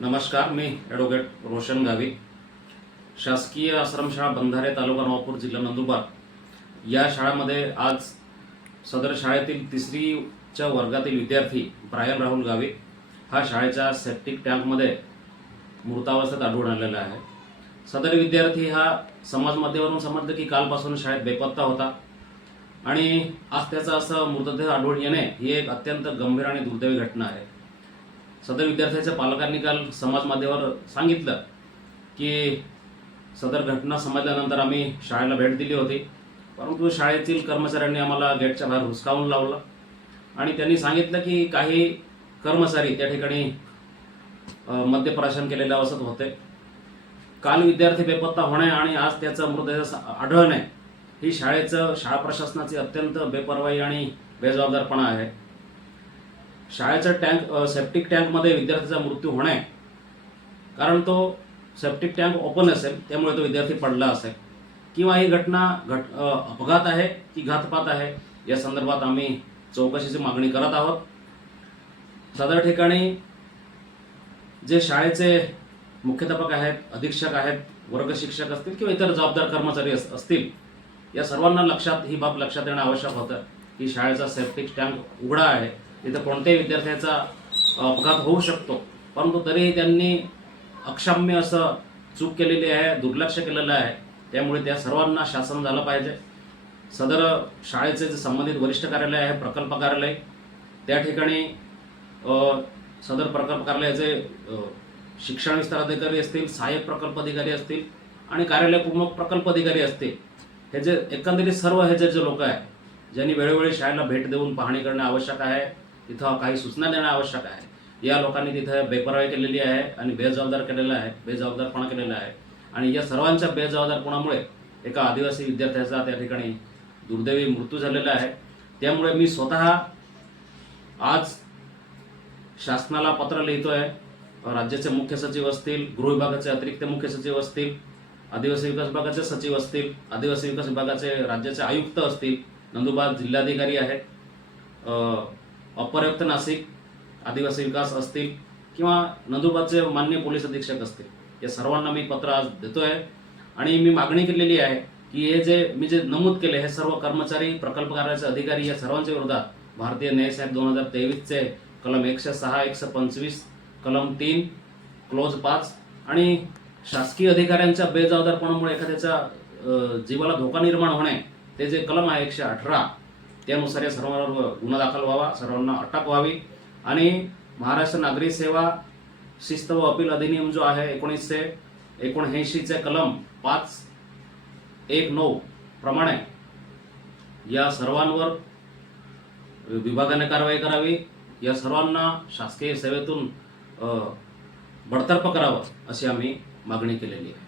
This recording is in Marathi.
नमस्कार, मी ॲडव्होकेट रोशन गावी. शासकीय आश्रमशाळा बंधारे, तालुका नवापूर, जिल्हा नंदुरबार या शाळेमध्ये आज सदर शाळेतील 3रीच्या वर्गातील विद्यार्थी ब्रायन राहुल गावी हा शाळेच्या सेप्टिक टँकमध्ये मृतावस्थेत आढळून आलेला आहे. सदर विद्यार्थी हा समाज माध्यमावरून समजलं की कालपासून शाळेत बेपत्ता होता आणि आज त्याचा असं मृतदेह आढळून येणे ही एक अत्यंत गंभीर आणि दुर्दैवी घटना आहे. सदर विद्यार्थ्याच्या पालकांनी काल समाज माध्यमावर सांगितलं की सदर घटना समजल्यानंतर आम्ही शाळेला भेट दिली होती, परंतु शाळेतील कर्मचाऱ्यांनी आम्हाला गेटच्या बाहेर हुसकावून लावलं आणि त्यांनी सांगितलं की काही कर्मचारी त्या ठिकाणी मद्यप्राशन केलेल्या अवस्थेत होते. काल विद्यार्थी बेपत्ता होणे आणि आज त्याचा मृतदेह आढळणे ही शाळा प्रशासनाची अत्यंत बेपर्वाई आणि बेजबाबदारपणा आहे. शाळेच्या सेप्टिक टँकमध्ये विद्यार्थ्याचा मृत्यू होणे, कारण तो सेप्टिक टँक ओपन असेल त्यामुळे तो विद्यार्थी पडला असेल, किंवा ही घटना अपघात आहे की घातपात आहे या संदर्भात आम्ही चौकशीची मागणी करत आहोत. सदर ठिकाणी जे शाळेचे मुख्याध्यापक आहेत, अधीक्षक आहेत, वर्ग शिक्षक असतील किंवा इतर जबाबदार कर्मचारी असतील, या सर्वांना ही बाब लक्षात येणं आवश्यक होतं की शाळेचा सेप्टिक टँक उघडा आहे, तिथं कोणत्याही विद्यार्थ्याचा अपघात होऊ शकतो, परंतु तरीही त्यांनी अक्षम्य असं चूक केलेली आहे, दुर्लक्ष केलेलं आहे. त्यामुळे त्या सर्वांना शासन झालं पाहिजे. सदर शाळेचे जे संबंधित वरिष्ठ कार्यालय आहे, प्रकल्प कार्यालय, त्या ठिकाणी सदर प्रकल्प कार्यालयाचे शिक्षण विस्तार अधिकारी असतील, सहाय्यक प्रकल्प अधिकारी असतील आणि कार्यालय प्रमुख प्रकल्प अधिकारी असतील, हे जे एकंदरीत सर्व हे जे लोक आहेत, ज्यांनी वेळोवेळी शाळेला भेट देऊन पाहणी करणे आवश्यक आहे, तिथं काही सूचना देणं आवश्यक आहे, या लोकांनी तिथं बेपर्वाई केलेली आहे आणि बेजबाबदारपणा केलेला आहे आणि या सर्वांच्या बेजबाबदारपणामुळे एका आदिवासी विद्यार्थ्याचा त्या ठिकाणी दुर्दैवी मृत्यू झालेला आहे. त्यामुळे मी स्वतः आज शासनाला पत्र लिहितोय. राज्याचे मुख्य सचिव असतील, गृह विभागाचे अतिरिक्त मुख्य सचिव असतील, आदिवासी विकास विभागाचे सचिव असतील, आदिवासी विकास विभागाचे राज्याचे आयुक्त असतील, नंदुरबार जिल्हाधिकारी आहेत, अपर आयुक्त नाशिक आदिवासी विकास असतील किंवा नंदुरबारचे माननीय पोलीस अधीक्षक असतील, या सर्वांना मी पत्र आज देतोय आणि मी मागणी केलेली आहे की मी जे नमूद केले हे सर्व कर्मचारी, प्रकल्प कार्यालयाचे अधिकारी या सर्वांच्या विरोधात भारतीय न्याय संहिता 2023चे कलम 106, 125, कलम 3, क्लोज 5 आणि शासकीय अधिकाऱ्यांच्या बेजबाबदारपणामुळे एखाद्याच्या जीवाला धोका निर्माण होणे ते जे कलम आहे 118, त्यानुसार या सर्वांवर गुन्हा दाखल व्हावा, सर्वांना अटक व्हावी आणि महाराष्ट्र नागरी सेवा शिस्त व अपील अधिनियम जो आहे 1979चे कलम 519 प्रमाणे या सर्वांवर विभागाने कारवाई करावी, या सर्वांना शासकीय सेवेतून बडतर्फ करावं अशी आम्ही मागणी केलेली आहे.